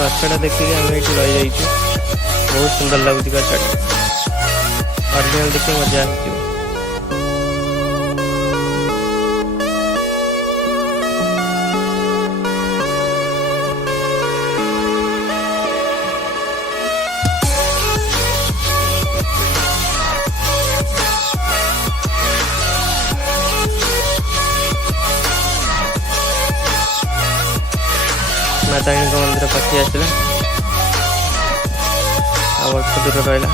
गछटा देखिए आम ये रही जाइए बहुत सुंदर लगुच गछटा ओरिजिनल देखिए मजा हो माताणी मंदिर पाखे आसला अल्प दूर रहा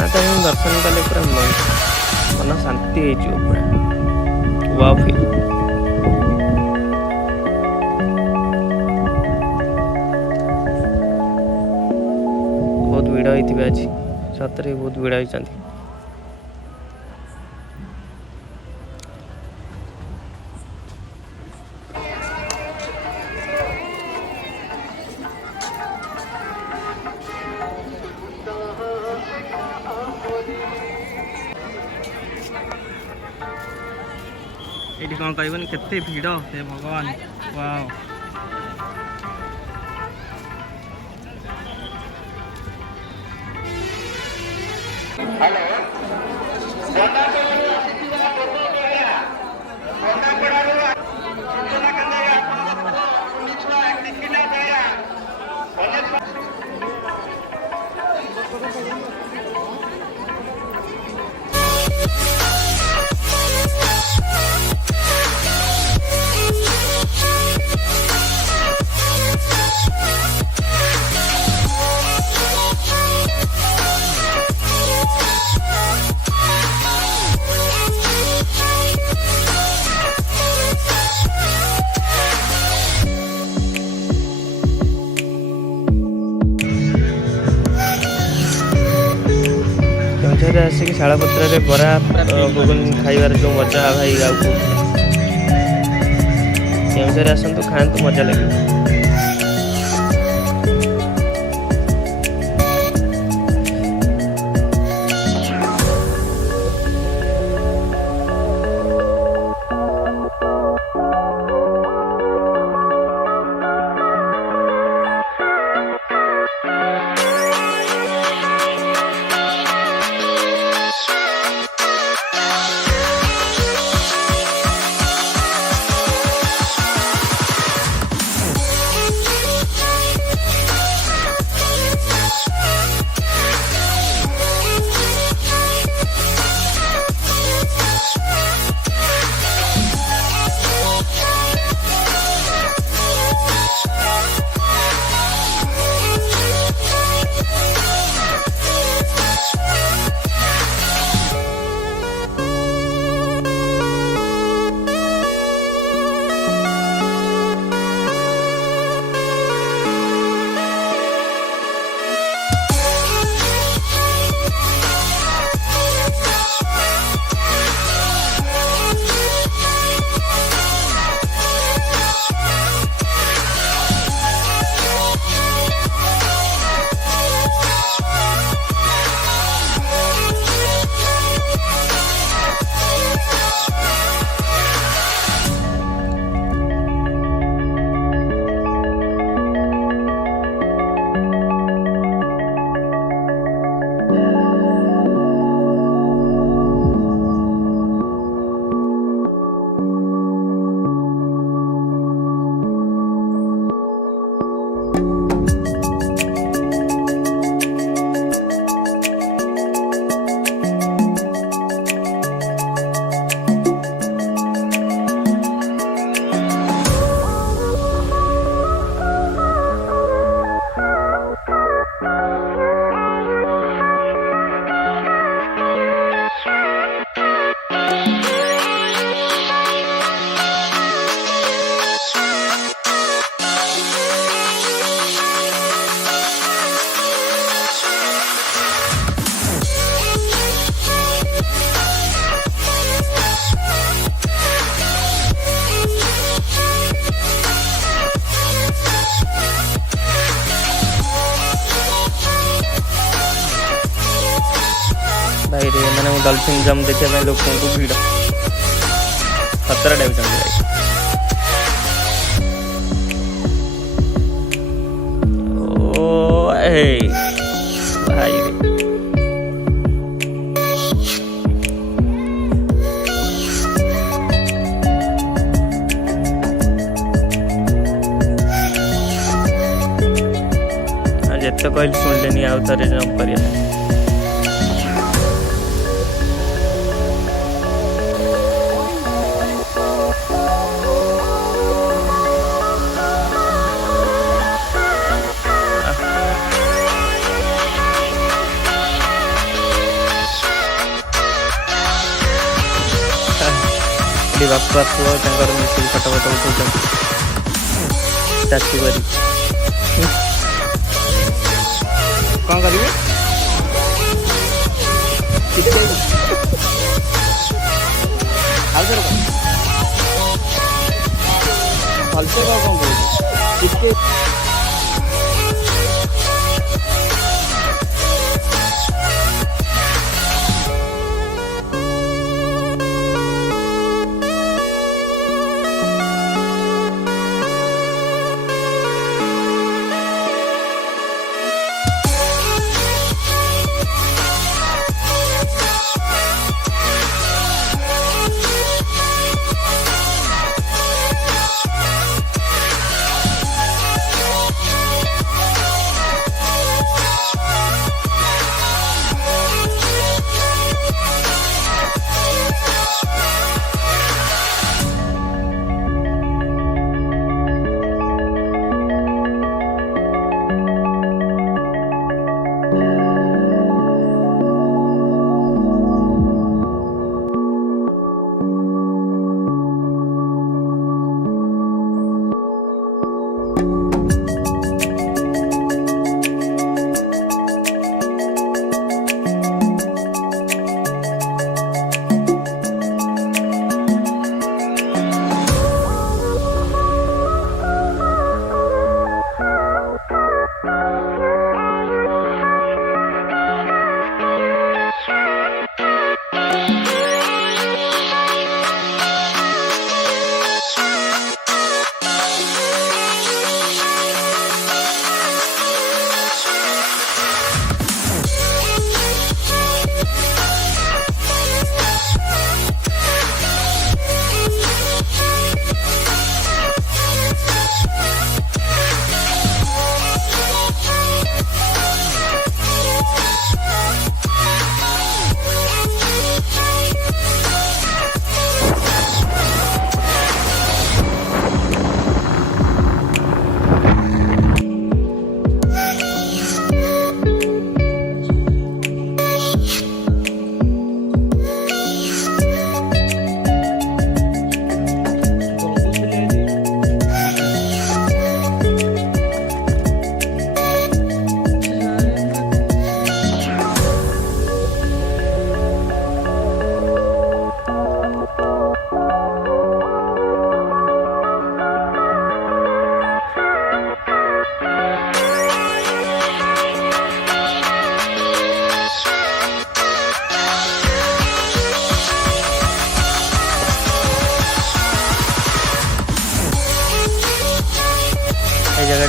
माताणी दर्शन कले पूरा मन शांति हो पूरा वाव फील बहुत भिड़ होती आज सतरे बहुत भिड़ होती ये कौन कहबन केते भीड़ हे भगवान वाव आसिक शालपत्र बरा घुगुन खाइबार जो मजा भाई गाँव को आसतु खातु मजा लगे। भाई मैंने डॉल्फिन जम देखा लोक भीड़ खतरा टाइप कहली शुणिले आउ थे जंप करने बापा पुआ मिसिक फटो फटो उठाऊ चाचू करी कौन करेंगे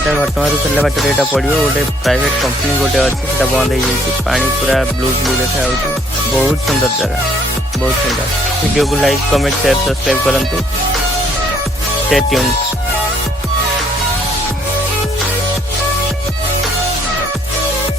जगह घटना फेरला बाट यहाँ पड़ो गोटे प्राइवेट कंपनी गोटे अच्छे बंद हो पानी पूरा ब्लू ब्लू देखा बहुत सुंदर जगह बहुत सुंदर वीडियो को लाइक कमेंट शेयर सब्सक्राइब करूँ। Stay tuned.